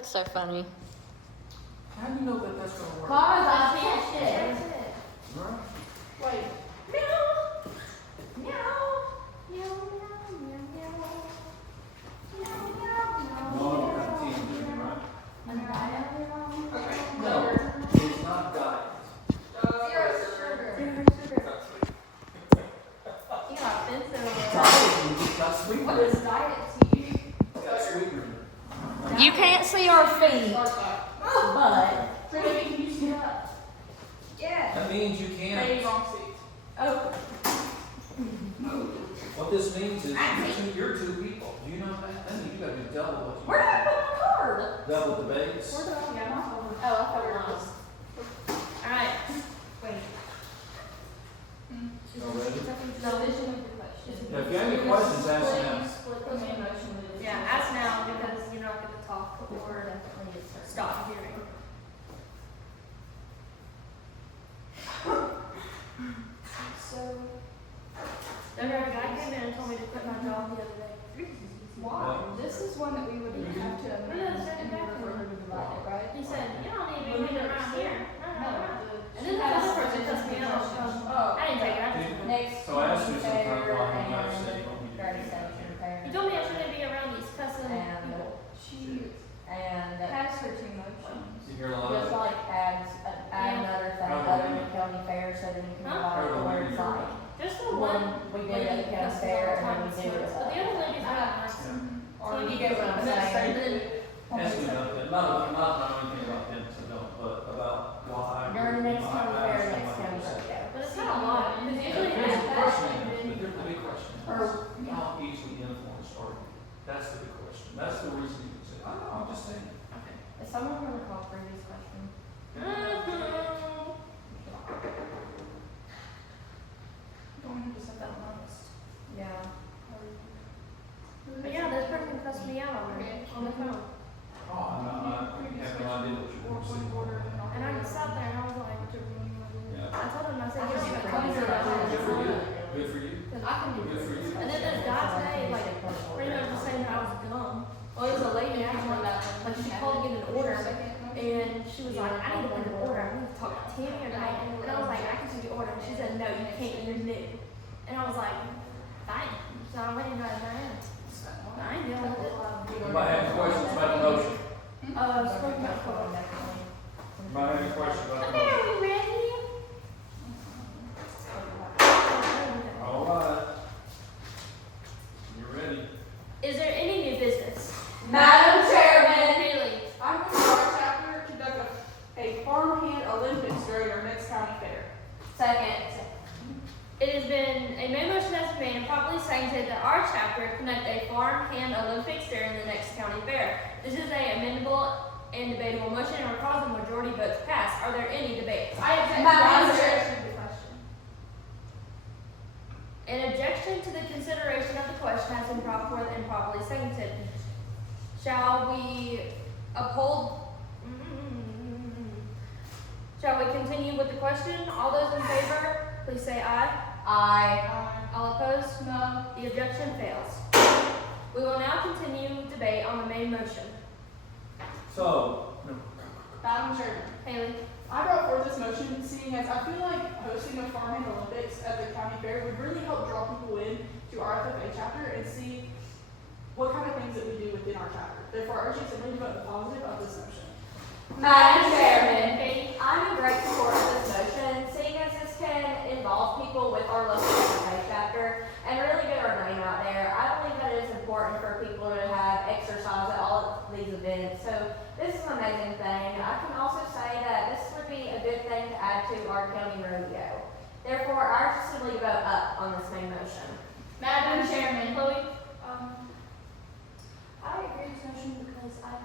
That's so funny. How do you know that that's going to work? Cause I catched it. Right? Wait. Meow. Meow. Meow, meow, meow, meow. Meow, meow, meow. No, you're not teasing me, right? Okay. No, it's not diet. Zero sugar. Zero sugar. That's sweet. You got offensive. Diet, you just got sweetener. What is diet to you? It's got sweetener. You can't see our feet, but So maybe can you sit up? Yeah. That means you can't. Maybe wrong seat. Oh. What this means is you're two people. Do you know that? That means you got to do double what you Where did I put my card? double the base. Where did I get my card? Oh, I thought we were on. Alright. Wait. Y'all ready? No, this is the question. Now, if you have any questions, ask now. Yeah, ask now because you're not going to talk or stop hearing. So, the guy came in and told me to quit my job the other day. Why? This is one that we would have to amend in order for her to divide it, right? He said, you don't need to be moving around here. No. And then She the has other person this cussed me out. Oh. I didn't take it. I just, Next So I asked you county sometime fair why you might have said and you don't need to. 37 fair. he told me I shouldn't be around these cussing And people. she and has her too much. You hear a lot just of it. like add another thing other than county fair, so then you can divide the words like Just the one one we did at the county fair and then we do it. But the other lady's not nice. Or You you get get what I'm what I'm saying. saying. Ask me about that. Not anything about them, so don't, but about why. During the next why county I fair, asked next somebody county to say. fair. But it's not a lot, because usually Here's the it's question, but the big question Or, is, how easily influenced are you? That's the big question. That's the reason you can say, I don't know, I'm just saying. Is someone going to call previous question? Don't need to set that on my list. Yeah. But yeah, this person cussed me out already on the phone. Oh, I'm not, I have no idea what you want to say. And I just sat there and I was like, Yeah. I told him, I said, I you're can even do coming it. to that Good for you. Good for you. I can do Good for you. And then this guy today, like, pretty much was saying that I was dumb. Well, it was a lady actually, like, she called to get an order, and she was like, I need to put an order, I need to talk to Tammy tonight. And I was like, I can do the order. And she said, no, you can't, you're new. And I was like, fine. So I went and got it done. I ain't dealing with it. Anybody have any questions about the motion? Spoken about phone. Anybody have any questions about the Okay, motion? are we ready? All right. You're ready. Is there any new business? Madam Chairman. Haley. I'm going to our chapter conduct a farmhand Olympics during our next county fair. Second. It has been, a motion has been made and properly seconded that our chapter conduct a farmhand Olympics during the next county fair. This is a amendable and debatable motion and requires a majority vote to pass. Are there any debates? I object Madam to Chair. the question. An objection to the consideration of the question has been brought forth and properly seconded. Shall we uphold? Shall we continue with the question? All those in favor, please say aye. Aye. All opposed? No. The objection fails. We will now continue debate on the main motion. So, Madam Chairman, Haley? I brought forth this motion seeing as I feel like hosting a farmhand Olympics at the county fair would really help draw people in to our FFA chapter and see what kind of things that we do within our chapter. Therefore, I urge you to really vote positive of this motion. Madam Chairman. Katie? I'm a great supporter of this motion, seeing as this can involve people with our local FFA chapter and really get our name out there. I believe that it is important for people to have exercise at all of these events. So this is an amazing thing. I can also say that this would be a good thing to add to our county rodeo. Therefore, I urge simply vote up on this main motion. Madam Chairman. Chloe? I agree with this motion because I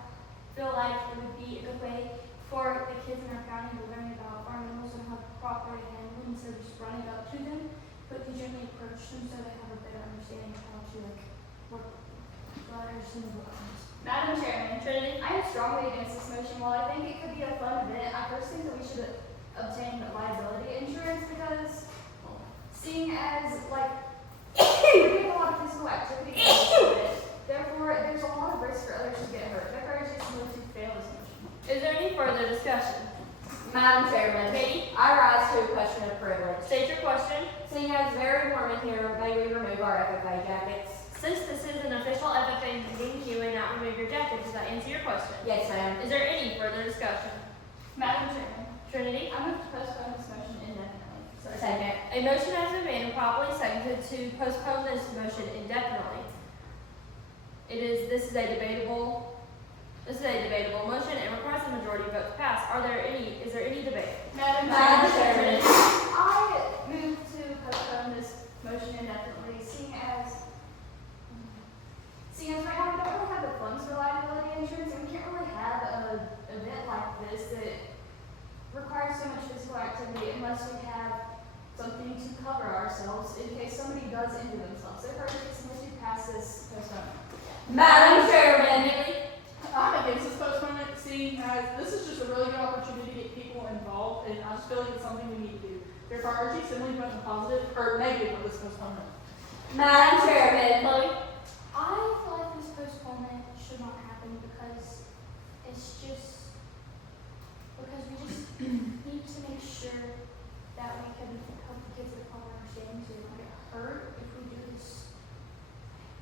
feel like it would be a good way for the kids in our county to learn about farm animals and how to properly handle them instead of just running up to them, but to gently approach them so they have a better understanding of how to work with them. So I understand what comes. Madam Chairman, Trinity? I am strongly against this motion. While I think it could be a fun event, I first think that we should obtain liability insurance because seeing as we're doing a lot of physical activity, therefore there's a lot of risk for others to get hurt. Therefore, I just want to fail Madam Chairman, Katie, I rise to a question of privilege. state your question. Seeing as it's very warm in here, may we remove our FFA jackets? Since this is an official FFA meeting, you may not remove your jacket. Does that answer your question? Yes, ma'am. Is there any further discussion? Madam Chairman, Trinity? I move to postpone this motion indefinitely. Second. A motion has been made and properly seconded to postpone this motion indefinitely. This is a debatable motion and requires a majority vote to pass. Is there any debate? Madam Madam Chairman, Chairman. I move to postpone this motion indefinitely, seeing as right now we don't really have the funds for liability insurance, and we can't really have an event like this that requires so much physical activity unless we have something to cover ourselves in case somebody does injure themselves. Therefore, it's supposed to pass this postponement. Madam Chairman. I'm against this postponement, seeing as this is just a really good opportunity to get people involved, and I just feel like it's something we need to do. Therefore, I urge you simply vote positive or negative for this postponement. Madam Chairman. Chloe? I feel like this postponement should not happen because we just need to make sure that we can help the kids with proper understanding so they don't get hurt. If we do this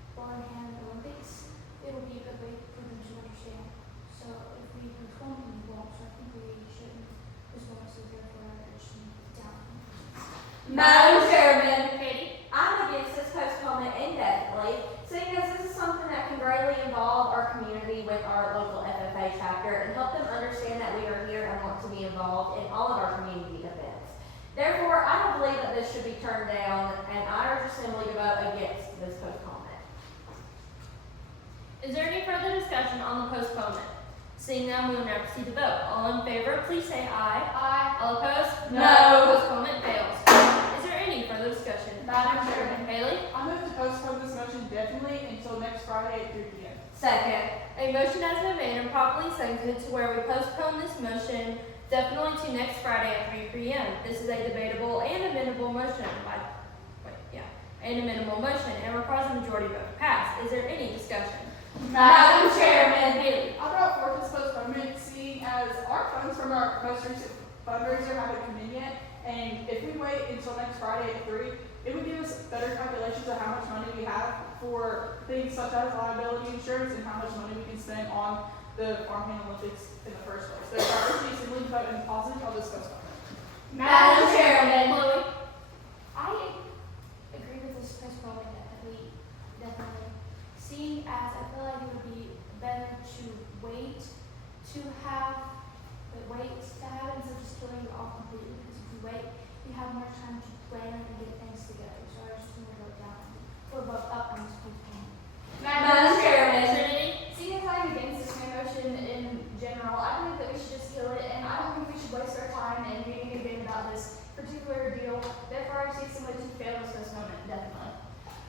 beforehand Olympics, it will be a good way for them to understand. So if we postpone them, we won't. So I think we shouldn't postpone this, so therefore I urge them down. Madam Chairman. Katie? I'm against this postponement indefinitely, seeing as this is something that can greatly involve our community with our local FFA chapter and help them understand that we are here and want to be involved in all of our community events. Therefore, I don't believe that this should be turned down, and I urge assembly to vote against this postponement. Is there any further discussion on the postponement? Seeing none, we will now proceed to vote. All in favor, please say aye. Aye. All opposed? No. Postponement fails. Is there any further discussion? Madam Chairman. Haley? I move to postpone this motion definitely until next Friday at 3 p.m. Second. A motion has been made and properly seconded to where we postpone this motion definitely to next Friday at 3 p.m. This is a debatable and amendable motion and requires a majority vote to pass. Is there any discussion? Madam Chairman. Haley? I brought forth this postponement, seeing as our funds from our most recent fundraiser haven't come in yet, and if we wait until next Friday at 3, it would give us better calculations of how much money we have for things such as liability insurance and how much money we can spend on the farmhand Olympics in the first place. So I urge you to simply vote in positive on this postponement. Madam Chairman. Chloe? I agree with this postponement definitely. Seeing as I feel like it would be better to wait to have it instead of just killing it off completely, because if we wait, we have more time to plan and get things together. So I just want to vote down or vote up on this postponement. Madam Chairman. Trinity? Seeing as I'm against this main motion in general, I believe that we should just kill it, and I don't think we should waste our time in meeting a debate about this particular deal. Therefore, I seek somebody to fail this postponement indefinitely.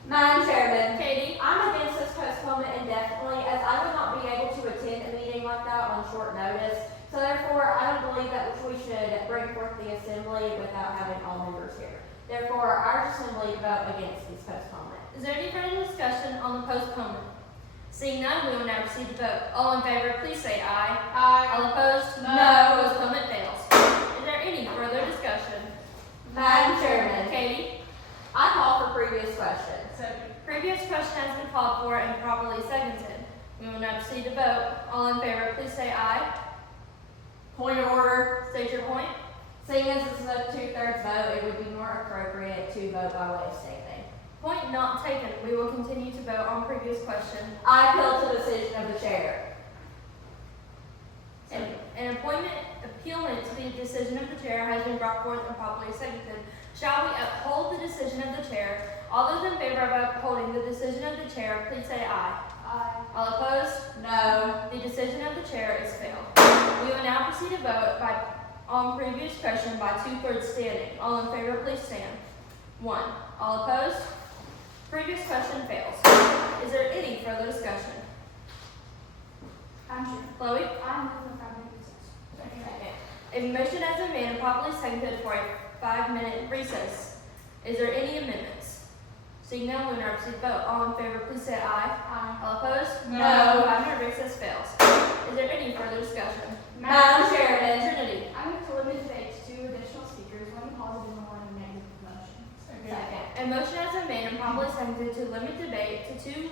Madam Chairman. Katie? I'm against this postponement indefinitely, as I would not be able to attend a meeting like that on short notice. So therefore, I don't believe that we should bring forth the assembly without having all members here. Therefore, our assembly to vote against this postponement. Is there any further discussion on the postponement? Seeing none, we will now proceed to vote. All in favor, please say aye. Aye. All opposed? No. Postponement fails. Is there any further discussion? Madam Chairman. Katie? I call for previous question. Second. Previous question has been called for and properly seconded. We will now proceed to vote. All in favor, please say aye. Point of order. State your point. Seeing as this is a 2/3 vote, it would be more appropriate to vote by way of standing. Point not taken. We will continue to vote on previous question. I appeal to the decision of the chair. An appealment to the decision of the chair has been brought forth and properly seconded. Shall we uphold the decision of the chair? All those in favor of upholding the decision of the chair, please say aye. Aye. All opposed? No. The decision of the chair is failed. We will now proceed to vote on previous question by 2/3 standing. All in favor, please stand. 1. All opposed? Previous question fails. Is there any further discussion? I'm sure. Chloe? I'm moving 5-minute recess. A motion has been made and properly seconded for a 5-minute recess. Is there any amendments? Seeing none, we will now proceed to vote. All in favor, please say aye. Aye. All opposed? No. 5-minute recess fails. Is there any further discussion? Madam Chairman. Trinity? I move to limit the teachers, one positive and one negative promotion. Second. A motion has been made and probably seconded to limit debate to 2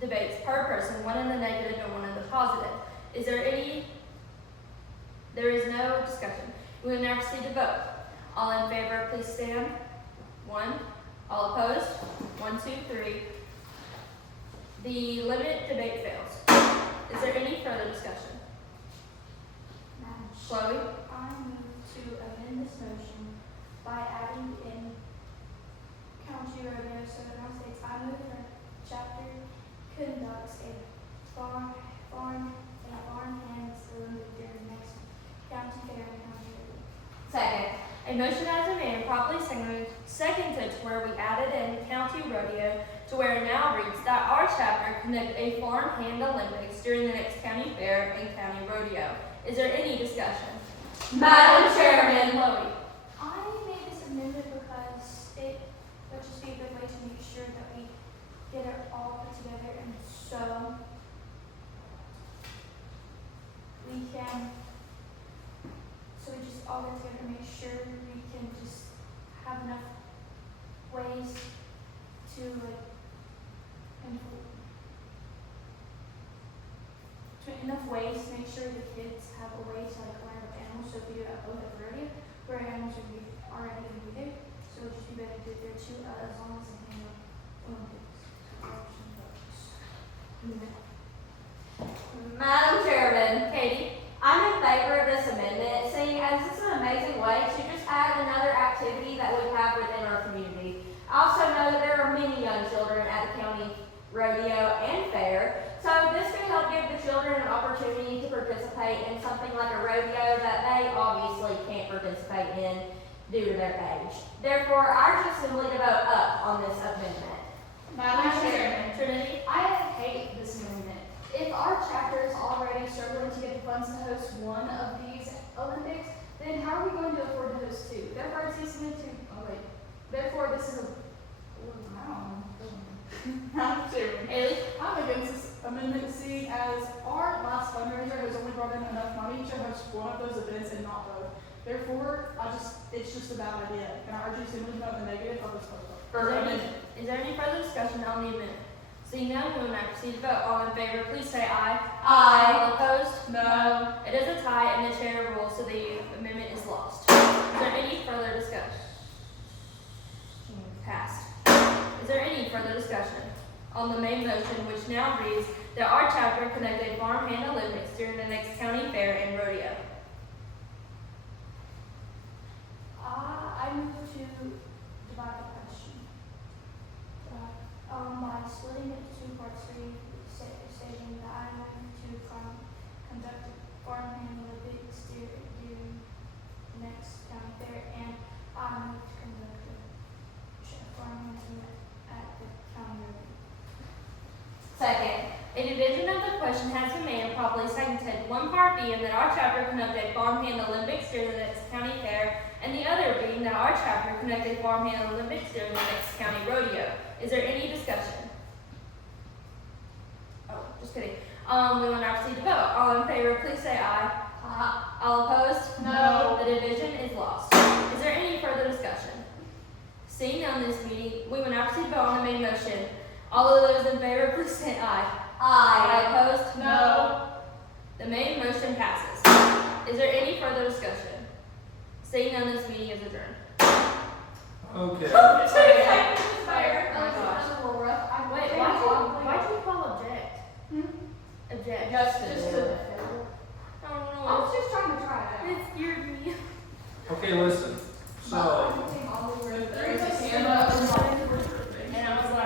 debates per person, one in the negative and one in the positive. Is there any? There is no discussion. We will now proceed to vote. All in favor, please stand. 1. All opposed? 1, 2, 3. The limit debate fails. Is there any further discussion? Madam Chair, Chloe? I move to amend this motion by adding in county rodeo, so it now states, I move that chapter conducts a farm hands Olympic during next county fair and county rodeo. Second. A motion has been made and properly seconded to where we added in county rodeo to where it now reads that our chapter conduct a farm hand Olympics during the next county fair and county rodeo. Is there any discussion? Madam Chairman. Chloe? I made this amendment because it would just be a good way to make sure that we get it all put together, and so we just all get together and make sure we can just have enough ways to enough ways to make sure the kids have a way to learn with animals. So if we do it at both at rodeo, where animals are already going to be there, so it'll just be better to do it there too, as long as they handle Olympics. Madam Chairman. Katie? I'm in favor of this amendment, seeing as this is an amazing way to just add another activity that we have within our community. I also know that there are many young children at the county rodeo and fair, so this can help give the children an opportunity to participate in something like a rodeo that they obviously can't participate in due to their age. Therefore, I urge the assembly to vote up on this amendment. Madam Chairman. Trinity? I hate this amendment. If our chapter is already struggling to get the funds to host one of these Olympics, then how are we going to afford to host 2? Therefore, this is Therefore, this is a. I don't know. Madam Chairman. Haley? I'm against this amendment, seeing as our last fundraiser has only brought in enough money to host one of those events and not both. Therefore, it's just a bad idea, and I urge you to move out the negative of this proposal. Is there any further discussion on the amendment? Seeing none, we will now proceed to vote. All in favor, please say aye. Aye. All opposed? No. It is a tie, and the chair rules, so the amendment is lost. Is there any further discussion? Passed. Is there any further discussion on the main motion, which now reads that our chapter conduct a farm hand Olympics during the next county fair and rodeo? I move to divide the question. By splitting it into 2 parts, stating that I move to conduct a farm hand Olympics during the next county fair, and I move to conduct a farm hand at the county rodeo. Second. A division of the question has been made and properly seconded. One part being that our chapter conduct a farm hand Olympics during the next county fair, and the other being that our chapter conduct a farm hand Olympics during the next county rodeo. Is there any discussion? Oh, just kidding. We will now proceed to vote. All in favor, please say aye. Aye. All opposed? No. The division is lost. Is there any further discussion? Seeing none, this meeting, we will now proceed to vote on the main motion. All of those in favor, please say aye. Aye. Opposed? No. The main motion passes. Is there any further discussion? Seeing none, this meeting is adjourned. Okay. That was gosh. a little rough. Wait, why'd you call object? Object. Just to. I I don't was know. just trying to try it out. It scared me. Okay, listen. So, There's a camera